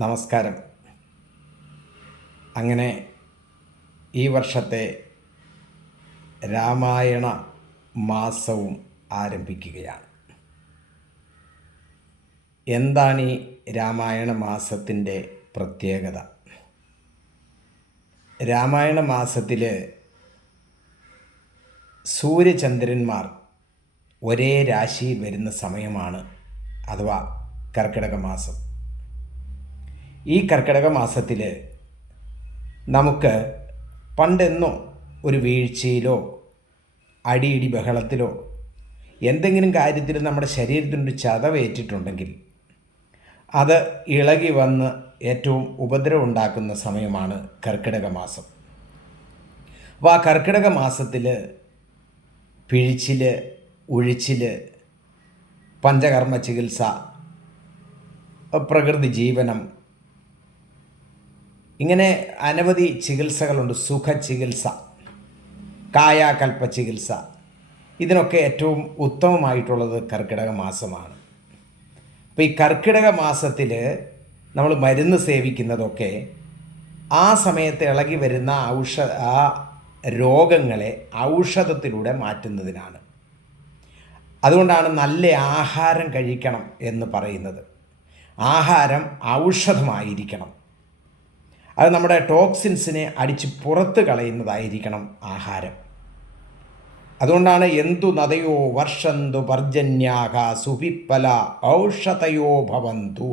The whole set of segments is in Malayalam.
നമസ്കാരം. അങ്ങനെ ഈ വർഷത്തെ രാമായണ മാസവും ആരംഭിക്കുകയാണ്. എന്താണ് ഈ രാമായണ മാസത്തിൻ്റെ പ്രത്യേകത? രാമായണ മാസത്തിൽ സൂര്യചന്ദ്രന്മാർ ഒരേ രാശിയിൽ വരുന്ന സമയമാണ്, അഥവാ കർക്കിടക മാസം. ഈ കർക്കിടക മാസത്തിൽ നമുക്ക് പണ്ടെന്നോ ഒരു വീഴ്ചയിലോ അടിയിടി ബഹളത്തിലോ എന്തെങ്കിലും കാര്യത്തിൽ നമ്മുടെ ശരീരത്തിനൊരു ചതവേറ്റിട്ടുണ്ടെങ്കിൽ അത് ഇളകി വന്ന് ഏറ്റവും ഉപദ്രവം ഉണ്ടാക്കുന്ന സമയമാണ് കർക്കിടക മാസം. അപ്പോൾ ആ കർക്കിടക മാസത്തിൽ പിഴിച്ചിൽ, ഉഴിച്ചിൽ, പഞ്ചകർമ്മ ചികിത്സ, പ്രകൃതി ജീവനം, ഇങ്ങനെ അനവധി ചികിത്സകളുണ്ട്. സുഖചികിത്സ, കായാകൽപ്പ ചികിത്സ, ഇതിനൊക്കെ ഏറ്റവും ഉത്തമമായിട്ടുള്ളത് കർക്കിടക മാസമാണ്. അപ്പോൾ ഈ കർക്കിടക മാസത്തിൽ നമ്മൾ മരുന്ന് സേവിക്കുന്നതൊക്കെ ആ സമയത്ത് ഇളകി വരുന്ന ആ രോഗങ്ങളെ ഔഷധത്തിലൂടെ മാറ്റുന്നതിനാണ്. അതുകൊണ്ടാണ് നല്ല ആഹാരം കഴിക്കണം എന്ന് പറയുന്നത്. ആഹാരം ഔഷധമായിരിക്കണം. അത് നമ്മുടെ ടോക്സിൻസിനെ അടിച്ച് പുറത്ത് കളയുന്നതായിരിക്കണം ആഹാരം. അതുകൊണ്ടാണ് എന്തു നദയോ വർഷന്തു പർജന്യാഹ സുഭിപ്പല ഔഷധയോ ഭവന്തു.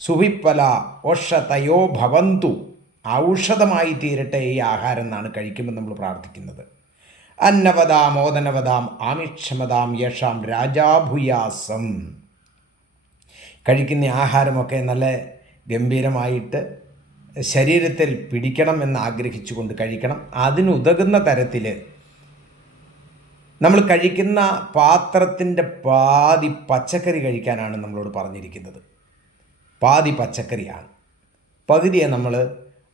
സുഭിപ്പല ഔഷധയോ ഭവന്തു, ഔഷധമായി തീരട്ടെ ഈ ആഹാരം എന്നാണ് കഴിക്കുമ്പോൾ നമ്മൾ പ്രാർത്ഥിക്കുന്നത്. അന്നവതാം ഓദനവതാം ആമിക്ഷമതാം യേഷാം രാജാഭുയാസം. കഴിക്കുന്ന ആഹാരമൊക്കെ നല്ല ഗംഭീരമായിട്ട് ശരീരത്തിൽ പിടിക്കണം എന്ന് ആഗ്രഹിച്ചുകൊണ്ട് കഴിക്കണം. അതിനുതകുന്ന തരത്തിൽ നമ്മൾ കഴിക്കുന്ന പാത്രത്തിൻ്റെ പാതി പച്ചക്കറി കഴിക്കാനാണ് നമ്മളോട് പറഞ്ഞിരിക്കുന്നത്. പാതി പച്ചക്കറിയാണ്, പകുതിയെ നമ്മൾ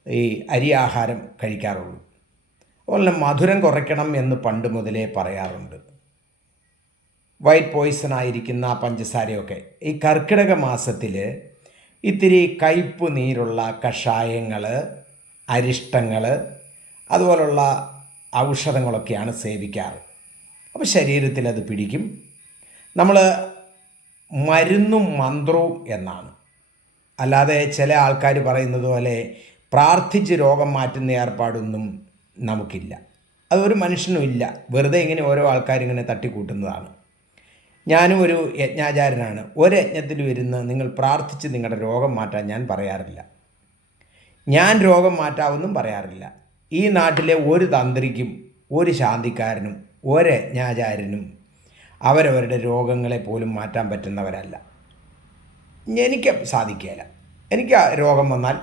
ഈ അരി ആഹാരം കഴിക്കാറുള്ളൂ. അതുപോലെ മധുരം കുറയ്ക്കണം എന്ന് പണ്ട് മുതലേ പറയാറുണ്ട്. വൈറ്റ് പോയ്സൺ ആയിരിക്കുന്ന പഞ്ചസാരയൊക്കെ ഈ കർക്കിടക മാസത്തിൽ ഇത്തിരി കയ്പ് നീരുള്ള കഷായങ്ങൾ, അരിഷ്ടങ്ങൾ, അതുപോലുള്ള ഔഷധങ്ങളൊക്കെയാണ് സേവിക്കാറ്. അപ്പോൾ ശരീരത്തിൽ അത് പിടിക്കും. നമ്മൾ മരുന്നും മന്ത്രവും എന്നാണ്, അല്ലാതെ ചില ആൾക്കാർ പറയുന്നത് പോലെ പ്രാർത്ഥിച്ച് രോഗം മാറ്റുന്ന ഏർപ്പാടൊന്നും നമുക്കില്ല. അതൊരു മനുഷ്യനും ഇല്ല. വെറുതെ ഇങ്ങനെ ഓരോ ആൾക്കാരിങ്ങനെ തട്ടിക്കൂട്ടുന്നതാണ്. ഞാനും ഒരു യജ്ഞാചാര്യനാണ്. ഒരു യജ്ഞത്തിലും ഇരുന്ന് നിങ്ങൾ പ്രാർത്ഥിച്ച് നിങ്ങളുടെ രോഗം മാറ്റാൻ ഞാൻ പറയാറില്ല. ഞാൻ രോഗം മാറ്റാമെന്നും പറയാറില്ല. ഈ നാട്ടിലെ ഒരു തന്ത്രിക്കും ഒരു ശാന്തിക്കാരനും ഒരു യജ്ഞാചാര്യനും അവരവരുടെ രോഗങ്ങളെ പോലും മാറ്റാൻ പറ്റുന്നവരല്ല. എനിക്ക് സാധിക്കുകയില്ല. എനിക്ക് രോഗം വന്നാൽ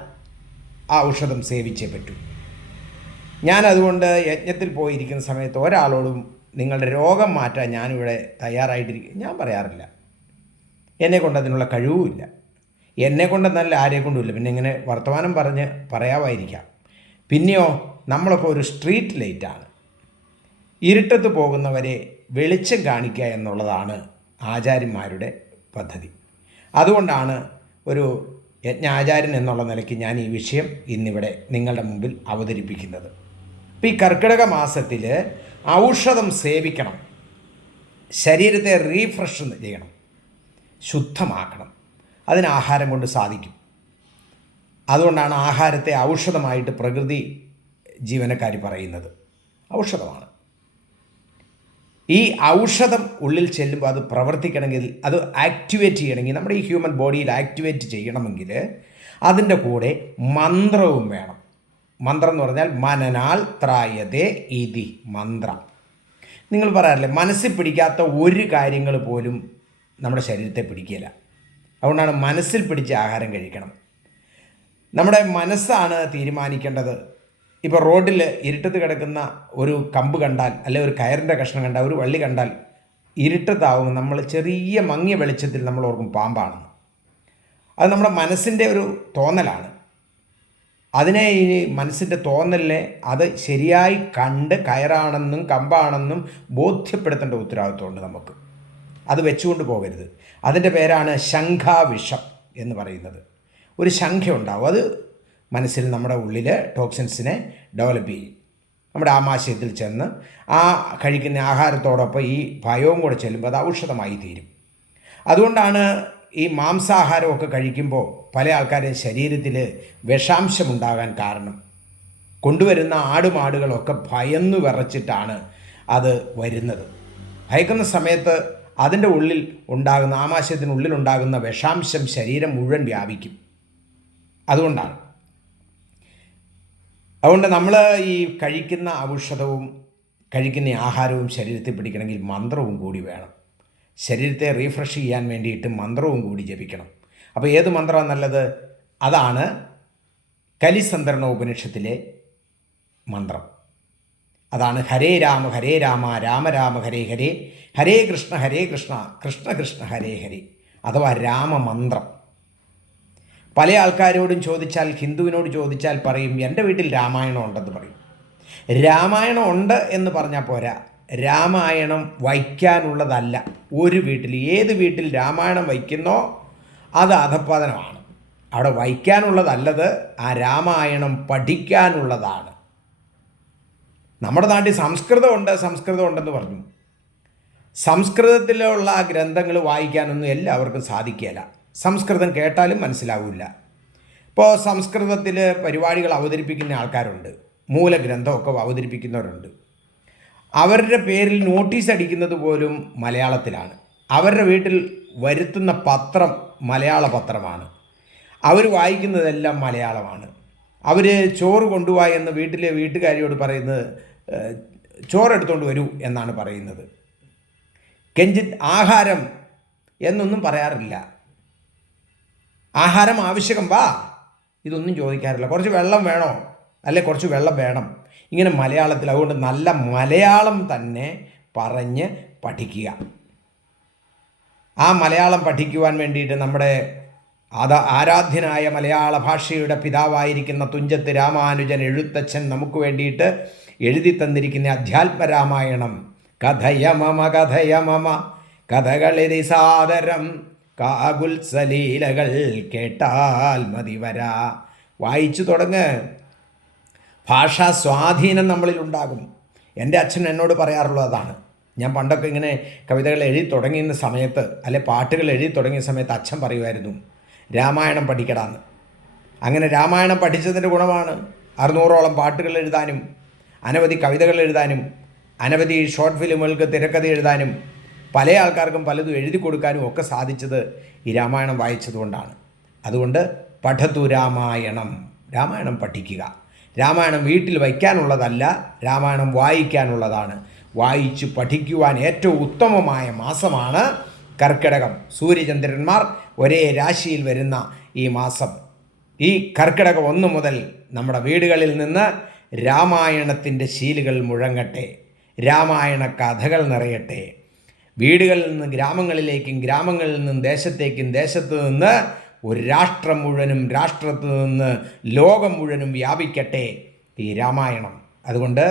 ആ ഔഷധം സേവിച്ചേ പറ്റൂ. ഞാനതുകൊണ്ട് യജ്ഞത്തിൽ പോയിരിക്കുന്ന സമയത്ത് ഒരാളോടും നിങ്ങളുടെ രോഗം മാറ്റാൻ ഞാനിവിടെ തയ്യാറായിട്ടിരിക്കും ഞാൻ പറയാറില്ല. എന്നെക്കൊണ്ട് അതിനുള്ള കഴിവുമില്ല. എന്നെക്കൊണ്ടെന്നല്ല ആരെക്കൊണ്ടുമില്ല. പിന്നെ ഇങ്ങനെ വർത്തമാനം പറഞ്ഞ് പറയാമായിരിക്കാം. പിന്നെയോ നമ്മളൊക്കെ ഒരു സ്ട്രീറ്റ് ലൈറ്റാണ്. ഇരുട്ടത്ത് പോകുന്നവരെ വെളിച്ചം കാണിക്കുക എന്നുള്ളതാണ് ആചാര്യന്മാരുടെ പദ്ധതി. അതുകൊണ്ടാണ് ഒരു യജ്ഞാചാര്യൻ എന്നുള്ള നിലയ്ക്ക് ഞാൻ ഈ വിഷയം ഇന്നിവിടെ നിങ്ങളുടെ മുമ്പിൽ അവതരിപ്പിക്കുന്നത്. ഇപ്പോൾ ഈ കർക്കിടക മാസത്തിൽ ഔഷധം സേവിക്കണം. ശരീരത്തെ റീഫ്രഷ് ചെയ്യണം, ശുദ്ധമാക്കണം. അതിന് ആഹാരം കൊണ്ട് സാധിക്കും. അതുകൊണ്ടാണ് ആഹാരത്തെ ഔഷധമായിട്ട് പ്രകൃതി ജീവനക്കാർ പറയുന്നത്. ഔഷധമാണ്. ഈ ഔഷധം ഉള്ളിൽ ചെല്ലുമ്പോൾ അത് പ്രവർത്തിക്കണമെങ്കിൽ, അത് ആക്ടിവേറ്റ് ചെയ്യണമെങ്കിൽ, നമ്മുടെ ഈ ഹ്യൂമൻ ബോഡിയിൽ ആക്ടിവേറ്റ് ചെയ്യണമെങ്കിൽ അതിൻ്റെ കൂടെ മന്ത്രവും വേണം. മന്ത്രം എന്ന് പറഞ്ഞാൽ മനനാൽ ത്രായതേ ഇതി മന്ത്രം. നിങ്ങൾ പറയാറില്ലേ, മനസ്സിൽ പിടിക്കാത്ത ഒരു കാര്യങ്ങൾ പോലും നമ്മുടെ ശരീരത്തെ പിടിക്കില്ല. അതുകൊണ്ടാണ് മനസ്സിൽ പിടിച്ച ആഹാരം കഴിക്കണം. നമ്മുടെ മനസ്സാണ് തീരുമാനിക്കേണ്ടത്. ഇപ്പോൾ റോഡിൽ ഇരുട്ടത്ത് കിടക്കുന്ന ഒരു കമ്പ് കണ്ടാൽ, അല്ലെങ്കിൽ ഒരു കയറിൻ്റെ കഷ്ണം കണ്ടാൽ, ഒരു വള്ളി കണ്ടാൽ ഇരുട്ടത്താവുമ്പോൾ നമ്മൾ ചെറിയ മങ്ങിയ വെളിച്ചത്തിൽ നമ്മൾ ഓർക്കും പാമ്പാണെന്ന്. അത് നമ്മുടെ മനസ്സിൻ്റെ ഒരു തോന്നലാണ്. അതിനെ ഈ മനസ്സിൻ്റെ തോന്നലിനെ അത് ശരിയായി കണ്ട് കയറാണെന്നും കമ്പാണെന്നും ബോധ്യപ്പെടുത്തേണ്ട ഉത്തരവാദിത്വമുണ്ട് നമുക്ക്. അത് വെച്ചുകൊണ്ട് പോകരുത്. അതിൻ്റെ പേരാണ് ശംഖാവിഷം എന്ന് പറയുന്നത്. ഒരു ശങ്ക ഉണ്ടാവും. അത് മനസ്സിൽ നമ്മുടെ ഉള്ളിൽ ടോക്സിൻസിനെ ഡെവലപ്പ് ചെയ്യും. നമ്മുടെ ആമാശയത്തിൽ ചെന്ന് ആ കഴിക്കുന്ന ആഹാരത്തോടൊപ്പം ഈ ഭയവും കൂടെ ചെല്ലുമ്പോൾ അത് ഔഷധമായി തീരും. അതുകൊണ്ടാണ് ഈ മാംസാഹാരമൊക്കെ കഴിക്കുമ്പോൾ പല ആൾക്കാരുടെയും ശരീരത്തിൽ വിഷാംശമുണ്ടാകാൻ കാരണം. കൊണ്ടുവരുന്ന ആടുമാടുകളൊക്കെ ഭയന്ന് വിറച്ചിട്ടാണ് അത് വരുന്നത്. ഭയക്കുന്ന സമയത്ത് അതിൻ്റെ ഉള്ളിൽ ഉണ്ടാകുന്ന ആമാശയത്തിനുള്ളിലുണ്ടാകുന്ന വിഷാംശം ശരീരം മുഴുവൻ വ്യാപിക്കും. അതുകൊണ്ട് നമ്മൾ ഈ കഴിക്കുന്ന ഔഷധവും കഴിക്കുന്ന ആഹാരവും ശരീരത്തിൽ പിടിക്കണമെങ്കിൽ മന്ത്രവും കൂടി വേണം. ശരീരത്തെ റീഫ്രഷ് ചെയ്യാൻ വേണ്ടിയിട്ട് മന്ത്രവും കൂടി ജപിക്കണം. അപ്പോൾ ഏത് മന്ത്രമാണ് നല്ലത്? അതാണ് കലിസന്ധരണ ഉപനിഷത്തിലെ മന്ത്രം. അതാണ് ഹരേ രാമ രാമ രാമ ഹരേ ഹരേ, ഹരേ കൃഷ്ണ കൃഷ്ണ കൃഷ്ണ ഹരേ ഹരേ, അഥവാ രാമമന്ത്രം. പല ആൾക്കാരോടും ചോദിച്ചാൽ, ഹിന്ദുവിനോട് ചോദിച്ചാൽ പറയും എൻ്റെ വീട്ടിൽ രാമായണം ഉണ്ടെന്ന് പറയും. രാമായണം ഉണ്ട് എന്ന് പറഞ്ഞാൽ പോരാ, രാമായണം വയ്ക്കാനുള്ളതല്ല. ഒരു വീട്ടിൽ, ഏത് വീട്ടിൽ രാമായണം വയ്ക്കുന്നോ അത് അധഃപതനമാണ്. അവിടെ വയ്ക്കാനുള്ളതല്ലത്, ആ രാമായണം പഠിക്കാനുള്ളതാണ്. നമ്മുടെ നാട്ടിൽ സംസ്കൃതം ഉണ്ടെന്ന് പറഞ്ഞു. സംസ്കൃതത്തിലുള്ള ഗ്രന്ഥങ്ങൾ വായിക്കാനൊന്നും എല്ലാവർക്കും സാധിക്കില്ല. സംസ്കൃതം കേട്ടാലും മനസ്സിലാവില്ല. ഇപ്പോൾ സംസ്കൃതത്തിൽ പരിപാടികൾ അവതരിപ്പിക്കുന്ന ആൾക്കാരുണ്ട്, മൂലഗ്രന്ഥമൊക്കെ അവതരിപ്പിക്കുന്നവരുണ്ട്. അവരുടെ പേരിൽ നോട്ടീസ് അടിക്കുന്നത് പോലും മലയാളത്തിലാണ്. അവരുടെ വീട്ടിൽ വരുത്തുന്ന പത്രം മലയാള പത്രമാണ്. അവർ വായിക്കുന്നതെല്ലാം മലയാളമാണ്. അവർ ചോറ് കൊണ്ടുപോവാ എന്ന് വീട്ടിലെ വീട്ടുകാരിയോട് പറയുന്നത് ചോറെടുത്തുകൊണ്ട് വരൂ എന്നാണ് പറയുന്നത്. കെഞ്ചിത് ആഹാരം എന്നൊന്നും പറയാറില്ല. ആഹാരം ആവശ്യകം വാ, ഇതൊന്നും ചോദിക്കാറില്ല. കുറച്ച് വെള്ളം വേണോ, അല്ലെ കുറച്ച് വെള്ളം വേണം, ഇങ്ങനെ മലയാളത്തിൽ. അതുകൊണ്ട് നല്ല മലയാളം തന്നെ പറഞ്ഞ് പഠിക്കുക. ആ മലയാളം പഠിക്കുവാൻ വേണ്ടിയിട്ട് നമ്മുടെ ആരാധ്യനായ മലയാള ഭാഷയുടെ പിതാവായിരിക്കുന്ന തുഞ്ചത്ത് രാമാനുജൻ എഴുത്തച്ഛൻ നമുക്ക് വേണ്ടിയിട്ട് എഴുതി തന്നിരിക്കുന്ന അധ്യാത്മരാമായണം കഥയമമ കഥകളിരി സാദരം കാകുൽസലീലകൾ കേട്ടാൽ മതിവരാ. വായിച്ചു തുടങ്ങ്. ഭാഷാ സ്വാധീനം നമ്മളിൽ ഉണ്ടാകും. എൻ്റെ അച്ഛൻ എന്നോട് പറയാറുള്ളതാണ്. ഞാൻ പണ്ടൊക്കെ ഇങ്ങനെ കവിതകൾ എഴുതി തുടങ്ങിയ സമയത്ത്, അല്ലെ പാട്ടുകൾ എഴുതി തുടങ്ങിയ സമയത്ത് അച്ഛൻ പറയുമായിരുന്നു, രാമായണം പഠിക്കടാന്ന്. അങ്ങനെ രാമായണം പഠിച്ചതിൻ്റെ ഗുണമാണ് 600ഓളം പാട്ടുകൾ എഴുതാനും അനവധി കവിതകൾ എഴുതാനും അനവധി ഷോർട്ട് ഫിലിമുകൾക്ക് തിരക്കഥ എഴുതാനും പല ആൾക്കാർക്കും പലതും എഴുതി കൊടുക്കാനും ഒക്കെ സാധിച്ചത് ഈ രാമായണം വായിച്ചതുകൊണ്ടാണ്. അതുകൊണ്ട് പഠതു രാമായണം, രാമായണം പഠിക്കുക. രാമായണം വീട്ടിൽ വയ്ക്കാനുള്ളതല്ല, രാമായണം വായിക്കാനുള്ളതാണ്. വായിച്ച് പഠിക്കുവാൻ ഏറ്റവും ഉത്തമമായ മാസമാണ് കർക്കിടകം. സൂര്യചന്ദ്രന്മാർ ഒരേ രാശിയിൽ വരുന്ന ഈ മാസം, ഈ കർക്കിടകം 1 മുതൽ നമ്മുടെ വീടുകളിൽ നിന്ന് രാമായണത്തിൻ്റെ ശീലുകൾ മുഴങ്ങട്ടെ, രാമായണ കഥകൾ നിറയട്ടെ. വീടുകളിൽ നിന്ന് ഗ്രാമങ്ങളിലേക്കും ഗ്രാമങ്ങളിൽ നിന്നും ദേശത്തേക്കും ദേശത്തു നിന്ന് ഒരു രാഷ്ട്രം മുഴുവനും രാഷ്ട്രത്തു നിന്ന് ലോകം മുഴുവനും വ്യാപിക്കട്ടെ ഈ രാമായണം. അതുകൊണ്ട്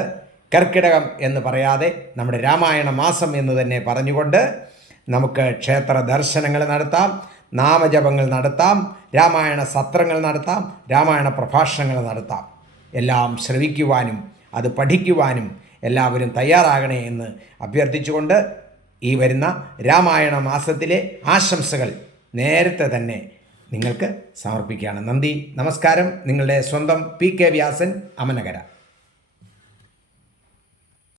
കർക്കിടകം എന്ന് പറയാതെ നമ്മുടെ രാമായണ മാസം എന്ന് തന്നെ പറഞ്ഞുകൊണ്ട് നമുക്ക് ക്ഷേത്ര ദർശനങ്ങൾ നടത്താം, നാമജപങ്ങൾ നടത്താം, രാമായണ സത്രങ്ങൾ നടത്താം, രാമായണ പ്രഭാഷണങ്ങൾ നടത്താം. എല്ലാം ശ്രവിക്കുവാനും അത് പഠിക്കുവാനും എല്ലാവരും തയ്യാറാകണേ എന്ന് അഭ്യർത്ഥിച്ചുകൊണ്ട് ഈ വരുന്ന രാമായണ മാസത്തിലെ ആശംസകൾ നേരത്തെ തന്നെ നിങ്ങൾക്ക് സമർപ്പിക്കുകയാണ്. നന്ദി, നമസ്കാരം. നിങ്ങളുടെ സ്വന്തം PK വ്യാസൻ, അമനകര.